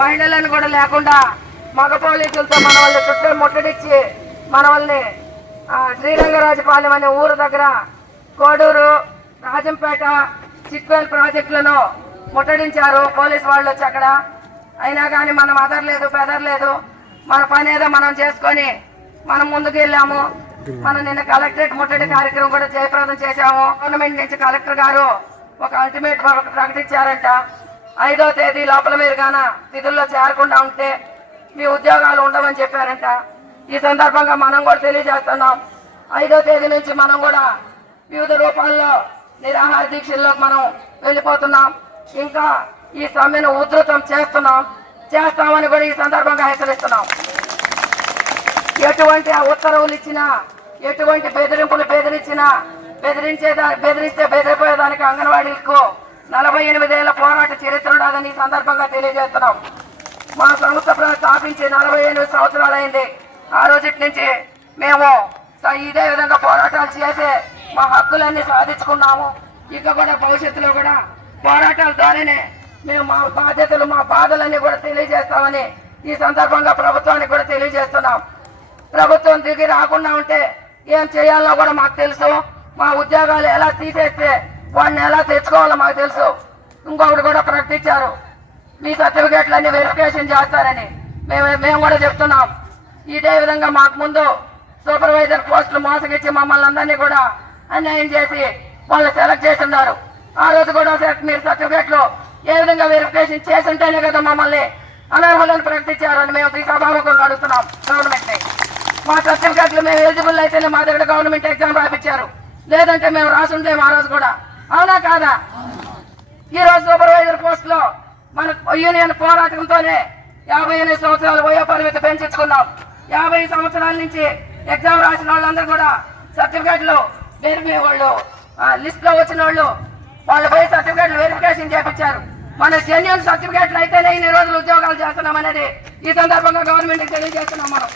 లేకుండా మగ పోలీసులతో మన వాళ్ళు చుట్టూ ముట్టడిచ్చి మన వాళ్ళని శ్రీరంగరాజపాలెం అనే ఊరు దగ్గర కోడూరు రాజంపేట చిట్వేల్ ప్రాజెక్టులను ముట్టడించారు. పోలీసు వాళ్ళు వచ్చి అక్కడ అయినా కానీ మనం అదరలేదు పెదరలేదు మన పని ఏదో మనం చేసుకొని మనం ముందుకు వెళ్ళాము మనం నిన్న కలెక్టరేట్ ముట్టడి కార్యక్రమం కూడా జయప్రదం చేశాము. గవర్నమెంట్ నుంచి కలెక్టర్ గారు ఒక అల్టిమేట్ ప్రకటించారంట. ఐదో తేదీ లోపల మీరు గాన విధుల్లో చేరకుండా ఉంటే మీ ఉద్యోగాలు ఉండవని చెప్పారంట. ఈ సందర్భంగా మనం కూడా తెలియజేస్తున్నాం. ఐదో తేదీ నుంచి మనం కూడా వివిధ రూపాల్లో నిరాహార దీక్షల్లో మనం వెళ్ళిపోతున్నాం. ఇంకా ఈ సమ్మెను ఉధృతం చేస్తున్నాం. చేస్తామని కూడా ఈ సందర్భంగా హెచ్చరిస్తున్నాం. ఎటువంటి ఉత్తర్వులు ఇచ్చినా ఎటువంటి బెదిరింపులు బెదిరించినా బెదిరించే బెదిరిస్తే బెదిరిపోయేదానికి అంగన్వాడీలకు నలభై ఎనిమిదేళ్ళ పోరాట చరిత్ర ఉండదని ఈ సందర్భంగా తెలియజేస్తున్నాం. మా సంస్థ ప్ర- స్థాపించి నలభై ఎనిమిది సంవత్సరాలు అయింది ఆ రోజు నుంచి మేము ఇదే విధంగా పోరాటాలు చేసి మా హక్కులన్నీ సాధించుకున్నాము. ఇక కూడా భవిష్యత్తులో కూడా పోరాటాల ద్వారానే మేము మా బాధ్యతలు మా బాధలన్నీ కూడా తెలియజేస్తామని ఈ సందర్భంగా ప్రభుత్వానికి కూడా తెలియజేస్తున్నాం. ప్రభుత్వం దిగి రాకుండా ఉంటే ఏం చేయాలో కూడా మాకు తెలుసు. మా ఉద్యోగాలు ఎలా తీసేస్తే వాడిని ఎలా తెచ్చుకోవాలో మాకు తెలుసు. ఇంకొకటి కూడా ప్రకటించారు. మీ సర్టిఫికేట్లన్నీ వెరిఫికేషన్ చేస్తారని. మేము మేము కూడా చెప్తున్నాం. ఇదే విధంగా మాకు ముందు సూపర్వైజర్ పోస్టులు మోసగించి మమ్మల్ని అందరినీ కూడా అన్యాయం చేసి వాళ్ళు సెలెక్ట్ చేసి ఉన్నారు. ఆ రోజు కూడా మీరు సర్టిఫికేట్లు ఏ విధంగా వెరిఫికేషన్ చేసి ఉంటేనే కదా మమ్మల్ని అనర్హులను ప్రకటించారని మేము ఈ సభాముఖంగా అడుగుతున్నాం గవర్నమెంట్ని మా సర్టిఫికేట్లు మేము ఎలిజిబుల్ అయితేనే మా దగ్గర గవర్నమెంట్ ఎగ్జామ్ రాయించారు లేదంటే మేము రాసుంటే ఆ రోజు కూడా. అవునా కాదా? ఈ రోజు సూపర్వైజర్ పోస్ట్లో మన యూనియన్ పోరాటంతోనే యాభై ఎనిమిది సంవత్సరాలు వయో పరిమితి పెంచుకున్నాం. యాభై సంవత్సరాల నుంచి ఎగ్జామ్ రాసిన వాళ్ళందరూ కూడా సర్టిఫికేట్లు వెరిఫై వాళ్ళు లిస్ట్లో వచ్చిన వాళ్ళు వాళ్ళు పోయి సర్టిఫికేట్లు వెరిఫికేషన్ చేపించారు. మన జెన్యున్ సర్టిఫికేట్లు అయితేనే ఇన్ని రోజులు ఉద్యోగాలు చేస్తున్నాం అనేది ఈ సందర్భంగా గవర్నమెంట్ తెలియజేస్తున్నాం మనం.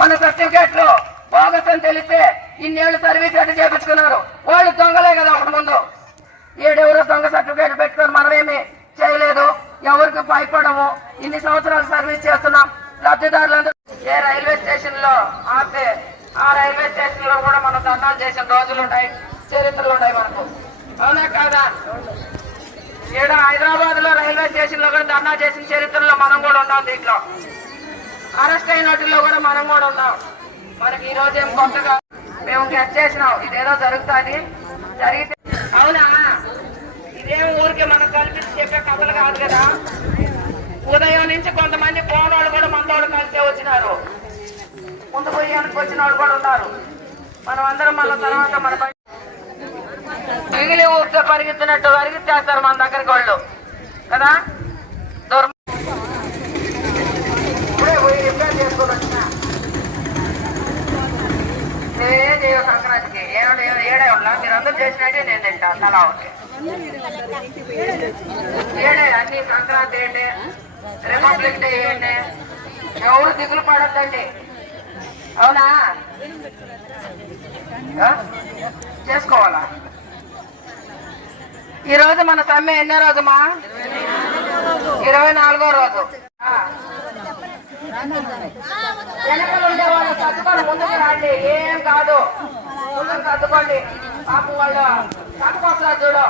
మన సర్టిఫికేట్లు బోగస్ అని తెలిస్తే ఇన్నేళ్ళు సర్వీస్ ఎట్టు చేపించుకున్నారు. వాళ్ళు దొంగలే కదా ఒకటి ముందు. ఏడెవరో దొంగ సర్టిఫికేట్ పెట్టుకొని మనమేమి చేయలేదు. ఎవరికి భయపడము. ఇన్ని సంవత్సరాలు సర్వీస్ చేస్తున్నాం. లబ్ధిదారులందరూ ఏ రైల్వే స్టేషన్లో ఆపితే ఆ రైల్వే స్టేషన్లో కూడా మనం ధర్నాలు చేసిన రోజులు ఉన్నాయి చరిత్రలు ఉన్నాయి మనకు. అవునా కాదా? ఈడ హైదరాబాద్లో రైల్వే స్టేషన్లో కూడా ధర్నా చేసిన చరిత్రలో మనం కూడా ఉన్నాం దీంట్లో. అరెస్ట్ అయిన వాటిల్లో కూడా మనం కూడా ఉన్నాం. మనకి ఈ రోజు ఏం కొత్తగా మేము గెస్ట్ చేసినాం. ఇదేదో జరుగుతుంది. జరిగితే అవునా? ఇదేం ఊరికే మనం కల్పించి చెప్పే కథలు కాదు కదా. ఉదయం నుంచి కొంతమంది పోనోళ్ళు కూడా మనతోడు కలిసే వచ్చినారు. ముందు పోయానికి వచ్చిన వాళ్ళు కూడా ఉన్నారు. మనం అందరం మళ్ళీ తర్వాత మన పని- మిగిలి ఊరికే పరిగెత్తినట్టు పరిగెత్తేస్తారు మన దగ్గరికి వాళ్ళు. కదా దూరం ఇప్పుడే పోయి రిపేర్ చేసుకొని వచ్చిన నేనేం చేయవు సంక్రాంతికి. ఏడు ఏడే ఉన్నా మీరు అందరూ చేసినట్టే నేను తింటా. తలా ఒకటి ఏడే అన్ని సంక్రాంతి ఏంటి? రిపబ్లిక్ డే ఏంటి? ఎవరు దిగులు పడద్దండి? అవునా? చేసుకోవాలా? ఈ రోజు మన సమ్మె ఎన్నో రోజుమా? ఇరవై నాలుగో రోజు. వెనక వెనకలు ఉండే వాళ్ళు సర్దుకొని ముందుకు రండి. ఏం కాదు. ముందుకు సర్దుకోండి. పాపం వాళ్ళు పక్కకొస్తారు చూడు.